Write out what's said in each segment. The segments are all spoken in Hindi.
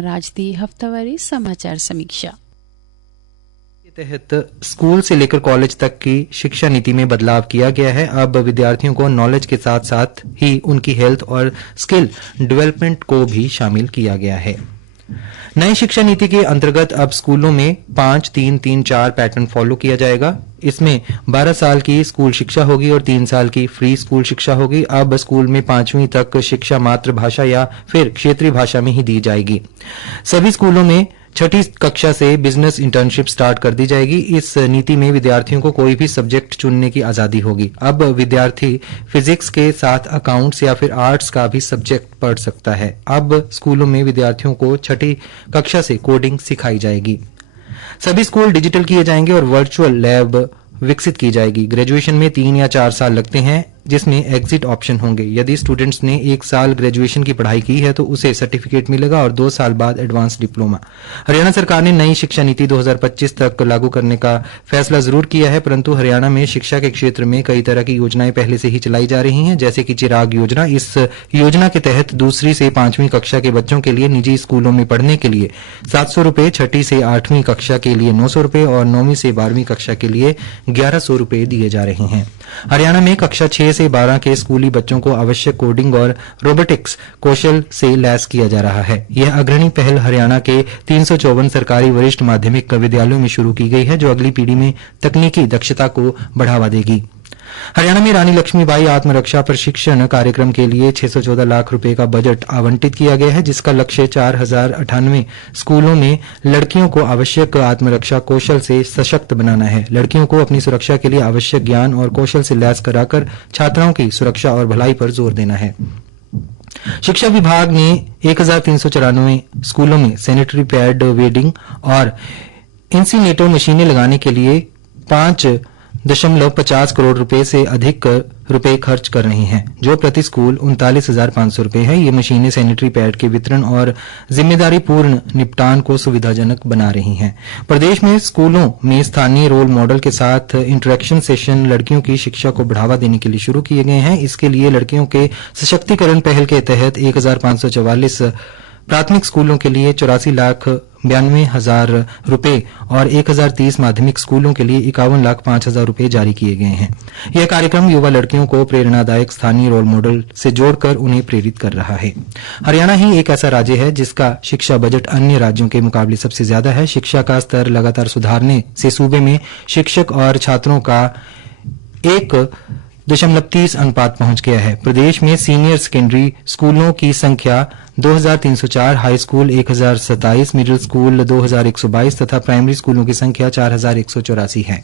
राजदी हफ्तावारी समाचार समीक्षा के तहत स्कूल से लेकर कॉलेज तक की शिक्षा नीति में बदलाव किया गया है। अब विद्यार्थियों को नॉलेज के साथ साथ ही उनकी हेल्थ और स्किल डेवलपमेंट को भी शामिल किया गया है। नई शिक्षा नीति के अंतर्गत अब स्कूलों में 5-3-3-4 पैटर्न फॉलो किया जाएगा। इसमें 12 साल की स्कूल शिक्षा होगी और 3 साल की फ्री स्कूल शिक्षा होगी। अब स्कूल में 5वीं तक शिक्षा मातृभाषा या फिर क्षेत्रीय भाषा में ही दी जाएगी। सभी स्कूलों में 6ठी कक्षा से बिजनेस इंटर्नशिप स्टार्ट कर दी जाएगी। इस नीति में विद्यार्थियों को कोई भी सब्जेक्ट चुनने की आजादी होगी। अब विद्यार्थी फिजिक्स के साथ अकाउंट्स या फिर आर्ट्स का भी सब्जेक्ट पढ़ सकता है। अब स्कूलों में विद्यार्थियों को 6ठी कक्षा से कोडिंग सिखाई जाएगी। सभी स्कूल डिजिटल किए जाएंगे और वर्चुअल लैब विकसित की जाएगी। ग्रेजुएशन में 3 या 4 साल लगते हैं, जिसमें एग्जिट ऑप्शन होंगे। यदि स्टूडेंट्स ने 1 साल ग्रेजुएशन की पढ़ाई की है तो उसे सर्टिफिकेट मिलेगा और 2 साल बाद एडवांस डिप्लोमा। हरियाणा सरकार ने नई शिक्षा नीति 2025 तक लागू करने का फैसला जरूर किया है, परंतु हरियाणा में शिक्षा के क्षेत्र में कई तरह की योजनाएं पहले से ही चलाई जा रही हैं, जैसे कि चिराग योजना। इस योजना के तहत 2री से 5वीं कक्षा के बच्चों के लिए निजी स्कूलों में पढ़ने के लिए 700 रुपए, 6ठी से 8वीं कक्षा के लिए 900 रुपए और 9वीं से 12वीं कक्षा के लिए 1100 रुपए दिए जा रहे हैं। हरियाणा में कक्षा 6 से 12 के स्कूली बच्चों को आवश्यक कोडिंग और रोबोटिक्स कौशल से लैस किया जा रहा है। यह अग्रणी पहल हरियाणा के 354 सरकारी वरिष्ठ माध्यमिक विद्यालयों में शुरू की गई है, जो अगली पीढ़ी में तकनीकी दक्षता को बढ़ावा देगी। हरियाणा में रानी लक्ष्मीबाई आत्मरक्षा प्रशिक्षण कार्यक्रम के लिए 614 लाख रुपए का बजट आवंटित किया गया है, जिसका लक्ष्य 4098 स्कूलों में लड़कियों को आवश्यक आत्मरक्षा कौशल से सशक्त बनाना है। लड़कियों को अपनी सुरक्षा के लिए आवश्यक ज्ञान और कौशल से लैस कराकर छात्राओं की सुरक्षा और भलाई पर जोर देना है। शिक्षा विभाग ने 1394 स्कूलों में सैनिटरी पैड, वेडिंग और इंसीनेटर मशीनें लगाने के लिए 5.50 करोड़ रुपए से अधिक रुपए खर्च कर रही हैं, जो प्रति स्कूल 39,500 रुपए है। ये मशीनें सैनिटरी पैड के वितरण और जिम्मेदारी पूर्ण निपटान को सुविधाजनक बना रही हैं। प्रदेश में स्कूलों में स्थानीय रोल मॉडल के साथ इंटरेक्शन सेशन लड़कियों की शिक्षा को बढ़ावा देने के लिए शुरू किए गए हैं। इसके लिए लड़कियों के सशक्तिकरण पहल के तहत 1544 प्राथमिक स्कूलों के लिए 84,92,000 रुपए और 1030 माध्यमिक स्कूलों के लिए 51,05,000 रुपए जारी किए गए हैं। यह कार्यक्रम युवा लड़कियों को प्रेरणादायक स्थानीय रोल मॉडल से जोड़कर उन्हें प्रेरित कर रहा है। हरियाणा ही एक ऐसा राज्य है जिसका शिक्षा बजट अन्य राज्यों के मुकाबले सबसे ज्यादा है। शिक्षा का स्तर लगातार सुधारने से सूबे में शिक्षक और छात्रों का 1.30 अनुपात पहुंच गया है। प्रदेश में सीनियर सेकेंडरी स्कूलों की संख्या 2304, हाई स्कूल 1027, मिडिल स्कूल 2122 तथा प्राइमरी स्कूलों की संख्या 4184 है।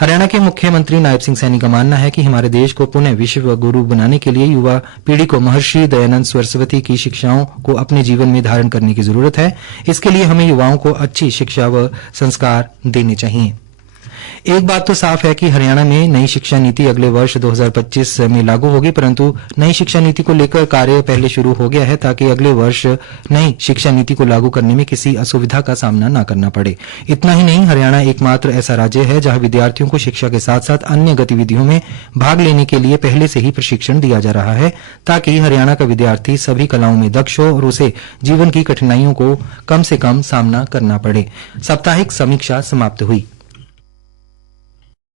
हरियाणा के मुख्यमंत्री नायब सिंह सैनी का मानना है कि हमारे देश को पुनः विश्व गुरु बनाने के लिए युवा पीढ़ी को महर्षि दयानंद सरस्वती की शिक्षाओं को अपने जीवन में धारण करने की जरूरत है। इसके लिए हमें युवाओं को अच्छी शिक्षा व संस्कार देने चाहिए। एक बात तो साफ है कि हरियाणा में नई शिक्षा नीति अगले वर्ष 2025 में लागू होगी, परंतु नई शिक्षा नीति को लेकर कार्य पहले शुरू हो गया है ताकि अगले वर्ष नई शिक्षा नीति को लागू करने में किसी असुविधा का सामना न करना पड़े। इतना ही नहीं, हरियाणा एकमात्र ऐसा राज्य है जहां विद्यार्थियों को शिक्षा के साथ साथ अन्य गतिविधियों में भाग लेने के लिए पहले से ही प्रशिक्षण दिया जा रहा है, ताकि हरियाणा का विद्यार्थी सभी कलाओं में दक्ष हो और उसे जीवन की कठिनाइयों को कम से कम सामना करना पड़े। साप्ताहिक समीक्षा समाप्त हुई।